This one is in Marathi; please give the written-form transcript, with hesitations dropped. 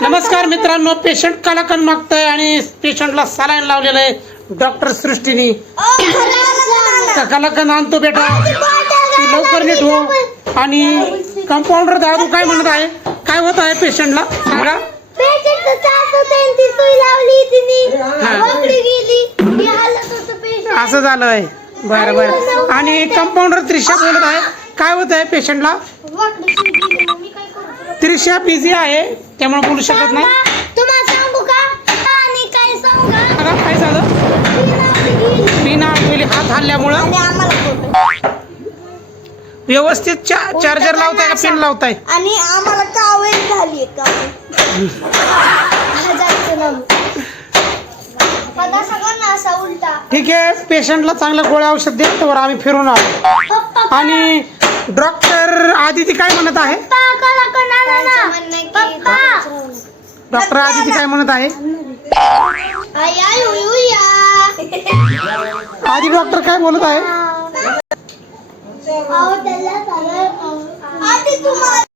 नमस्कार मित्रांनो, पेशंट कलाकन मागतोय आणि पेशंटला सलाईन लावलेलं आहे डॉक्टर सृष्टीनी. कलाकन आणतो बेटा, तू लवकर नीट हो. आणि कंपाऊंडर दादू काय म्हणत आहे, काय होत आहे पेशंटला सांगा. असं झालंय, बरं बरं. आणि कंपाऊंडर त्रिशा बोलत आहे, काय होत आहे पेशंटला. त्रिशा बिझी आहे त्यामुळे बोलू शकत नाही. काय झालं, बिना गेली हात हल्ल्यामुळं. व्यवस्थित चार्जर लावताय का पिन लावताय. आणि आम्हाला कावेळ झाली ठीक आहे, पेशंटला चांगलं गोळ्या औषध दे तर आम्ही फिरून आलो. आणि डॉक्टर आदिती काय म्हणत आहे, डॉक्टर आदिती काय म्हणत आहे. आधी डॉक्टर काय बोलत आहे.